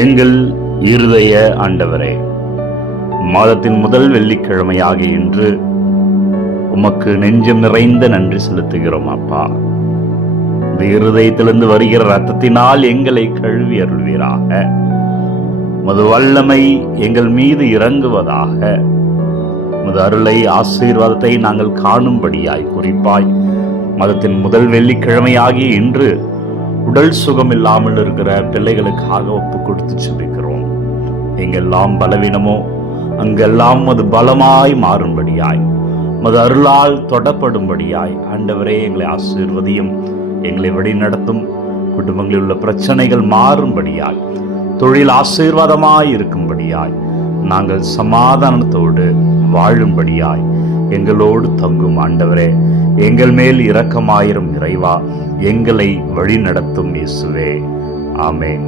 எங்கள் இருதய ஆண்டவரே, மாதத்தின் முதல் வெள்ளிக்கிழமையாகிய இன்று உமக்கு நெஞ்சம் நிறைந்த நன்றி செலுத்துகிறோம் அப்பா. இந்த இருதயத்திலிருந்து வருகிற ரத்தத்தினால் எங்களை கழுவி அருள்வீராக. உமது வல்லமை எங்கள் மீது இறங்குவதாக. உமது அருளை, ஆசீர்வாதத்தை நாங்கள் காணும்படியாய், குறிப்பாய் மாதத்தின் முதல் வெள்ளிக்கிழமையாகிய இன்று உடல் சுகம் இல்லாமல் இருக்கிற பிள்ளைகளுக்காக ஒப்பு கொடுத்து சுபிக்கிறோம். எங்கெல்லாம் பலவீனமோ அங்கெல்லாம் அது பலமாய் மாறும்படியாய், மது அருளால் தொடப்படும்படியாய் ஆண்டவரே எங்களை ஆசீர்வதியும், எங்களை வழி நடத்தும். குடும்பங்களில் உள்ள பிரச்சனைகள் மாறும்படியாய், தொழில் ஆசீர்வாதமாய் இருக்கும்படியாய், நாங்கள் சமாதானத்தோடு வாழும்படியாய் எங்களோடு தங்கும் ஆண்டவரே. எங்கள் மேல் இரக்கமாயிரும் இறைவா, எங்களை வழி நடத்தும் இயேசுவே. ஆமென்.